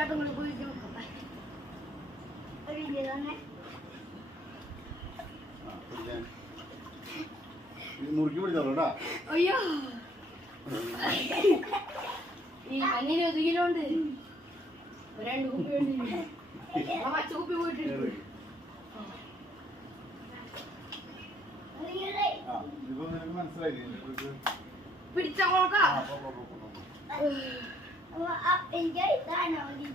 എല്ലാത്തും കൂടി ഉപയോഗിച്ച് നോക്കാം ഒരു ഇഞ്ചി തന്നെ മുറുക്കി പിടിച്ചോളൂ അയ്യോ ഈ മണ്ണിന് ഒരു കിലോ ഉണ്ട് രണ്ട് കുപ്പി ഉണ്ട് പച്ച കുപ്പി പോയിട്ട് ആ ഇതിപ്പോ നിനക്ക് മനസ്സിലായില്ലേ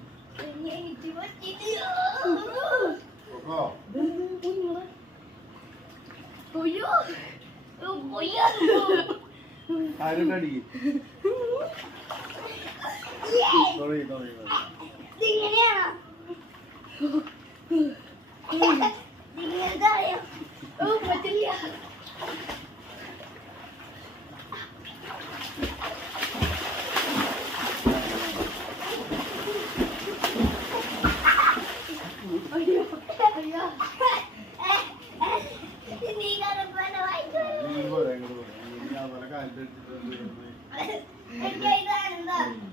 ഇത് പിടിച്ച നോക്കാം ആ, പോ, പോ, പോ, പോ, പോ. പോക്കോ. അയ്യോ കാലിട്ട് അടിക്ക്. തൊഴി, തൊഴി, തൊഴി. ഓ പറ്റില്ല അയ്യോ അയ്യോ നീ പോരെ, ഇങ്ങോട്ട് പോരെ. നീ അതുപോലെ കാലിട്ട് അടിച്ചിട്ട് ഇരുന്ന്. നിക്ക്, നിക്ക്, നിക്ക്. ആ, ആക്കി. ആ, അടിച്ചോ. അയ്യോ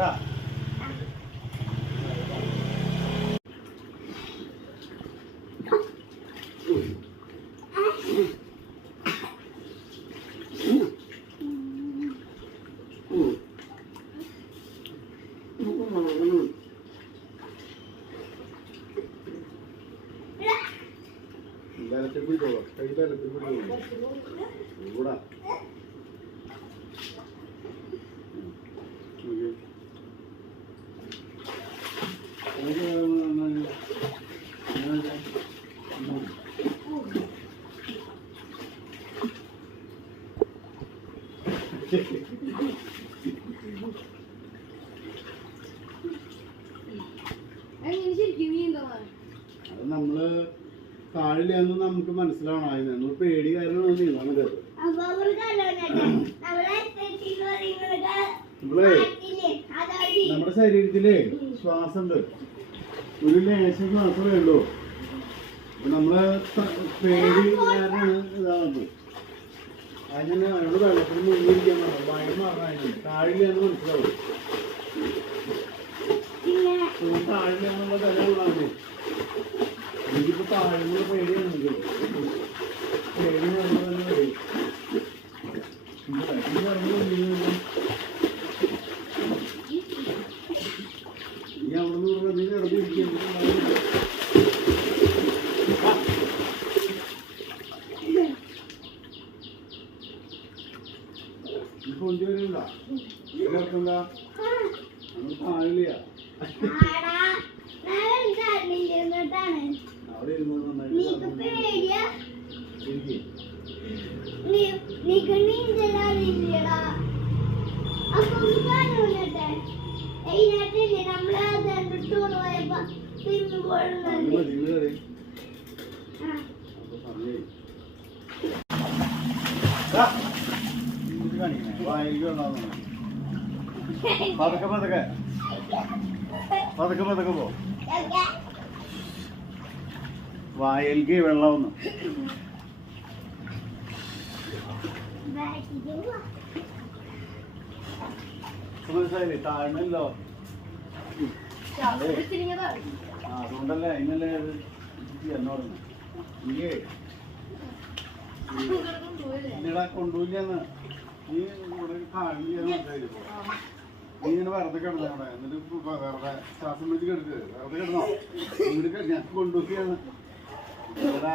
కదా കാടില്ലെന്ന് നമുക്ക് മനസ്സിലാവണം. അതിന് നമ്മൾ പേടി കാരണമാണ് നമ്മളെ അതായത് നമ്മുടെ ശരീരത്തിൽ ശ്വാസമുണ്ട്. ഒരു ലേശം ശ്വാസമേ ഉള്ളൂ. നമ്മളെ പേടി കാരണമാണ് ഇതാകുന്നത് അതിന് അയാൾ വെള്ളത്തിൽ മുങ്ങിയിരിക്കാൻ പറഞ്ഞു. ഭയം മാറാനായിരുന്നു താഴില്ല എന്ന് മനസ്സിലാവും. പിന്നെ ഇവൻ താഴില്ലെന്നുള്ള വില ഉള്ളതാണ്. എനിക്കിപ്പോ താഴ്ന്നുള്ള പേടിയാണ് എനിക്ക് പേടി വരുമ്പോ തന്നെ വരും ഇത് പെട്ടെന്ന് പറഞ്ഞു നീ അവിടുന്ന് പറഞ്ഞ നീ കിടന്നിരിക്കും കൊഞ്ചു വരില്ല എന്താ നമ്മൾ പതുക്കെ പതുക്കെ. പതുക്കെ പതുക്കെ പോ. വായലിക്ക് വെള്ളം വന്നു ഇപ്പൊ മനസ്സിലായില്ലേ? താഴ്ന്നല്ലോ. അതുകൊണ്ടല്ലേ അതിനല്ലേ അത് എന്നോട് ഇല്ലടാ കൊണ്ടുപോയില്ലെന്ന്. നീ ഇവിടെ കാണില്ല നീ ഇങ്ങനെ വെറുതെ കിടന്നു എന്നിട്ട് വെറുതെ ശ്വാസം വെച്ച് കിടക്ക് വെറുതെ കിടന്നോ. ഇങ്ങോട്ട് ഞാൻ കൊണ്ടുപോയാണ് എടാ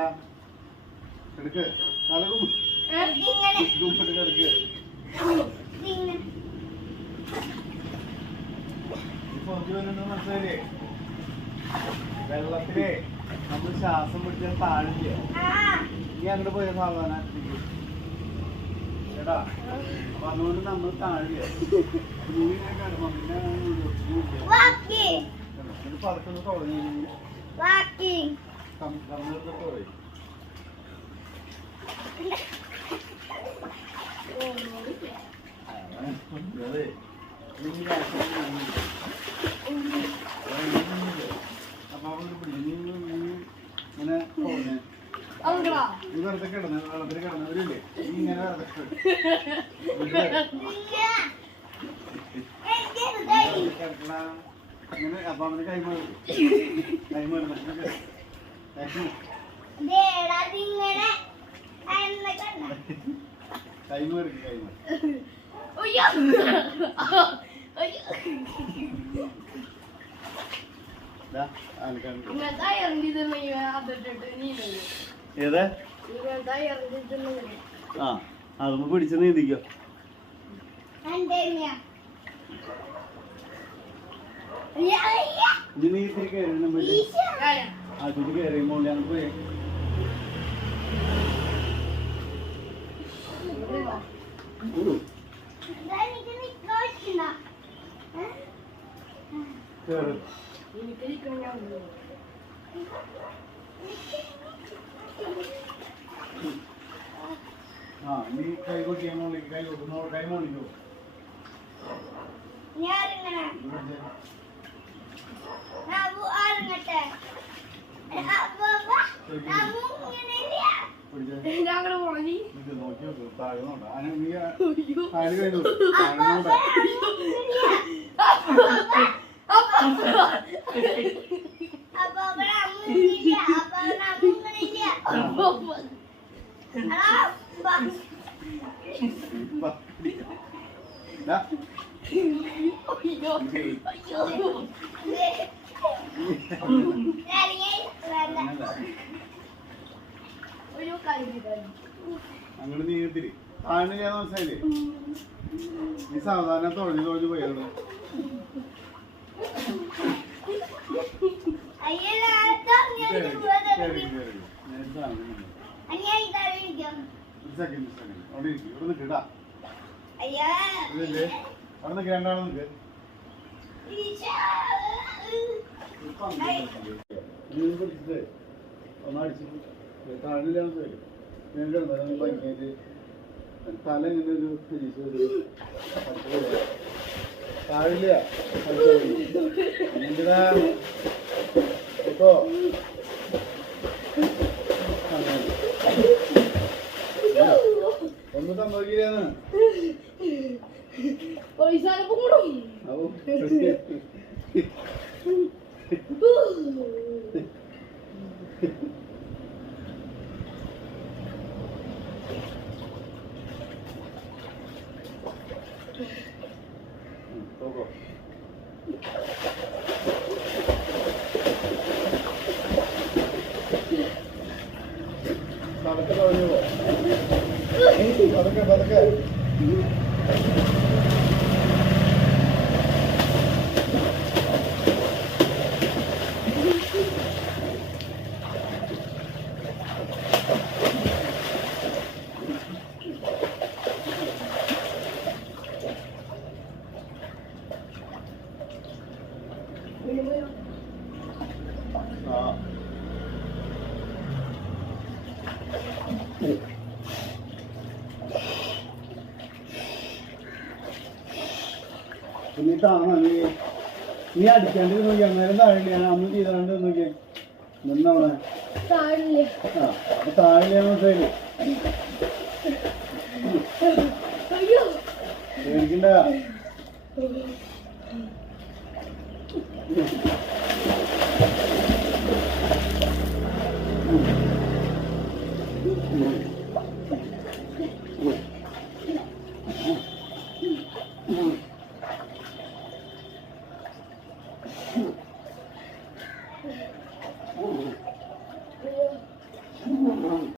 കിടക്ക് തല കുമ്പിട്ട് ഇങ്ങനെ. കുമ്പിട്ട് കിടക്ക് ഇങ്ങനെ. മനസ്സിലായില്ലേ? വെള്ളത്തിലേ നമ്മൾ ശ്വാസം പിടിച്ചാൽ താഴില്ല നീ അങ്ങോട്ട് പോയ സാധാരണ ചേട്ടാ അപ്പൊ അതുകൊണ്ട് നമ്മൾ താഴില്ല നീ ഇങ്ങനെ കിടന്നു. പിന്നെ വാക്കി. ഇത് തുടങ്ങി. വെറുതെ കിടന്ന് വെള്ളത്തിൽ കിടന്നവരില്ലേ ഇങ്ങനെ വെറുതെ കിട- കിടക്കണ ഇങ്ങനെ അപ്പൊ അവന് കൈമാറി കൈമാറി ഏതാ? ആ അതൊന്ന് പിടിച്ച് നീന്തിക്കോ. നീ ഇത്തിരി あとでレモンであんこへ。మీ కైగొట్టి ఏమో కైగొట్టి నోరు టైం అని നോക്കി നോക്ക് താഴെ നോണ്ട അങ്ങനെ നീ ആ അയ്യോ താഴെ കൈ നോക്ക് അങ്ങോട്ട് നീങ്ങത്തിരി താഴെ ചെയ്യാൻ മനസ്സിലായില്ലേ? നീ സാധാരണ തുഴഞ്ഞു തുഴഞ്ഞു പോയാണ് സെക്കൻഡ് സെക്കൻഡ് അവിടെ ഇരിക്കും ഇവിടെ വരും ഞാൻ കിടന്നു ഭംഗിയായിട്ട് തല ഇങ്ങനെ ഒരു താഴില്ല. കേട്ടോ ഒന്നും സംഭവിക്കില്ലെന്ന് പൈസ കൂടും അവ പതുക്കെ പറഞ്ഞു താണ നീ നീ അടിക്കാണ്ട് നോക്കി അന്നേരം താഴെ അമ്മ ചെയ്താണ്ട് നോക്കിയേ. നിന്നവിടെ. താഴില്ലേ ആ അപ്പൊ താഴെ മനസ്സിലായില്ലേ? പേടിക്കണ്ട.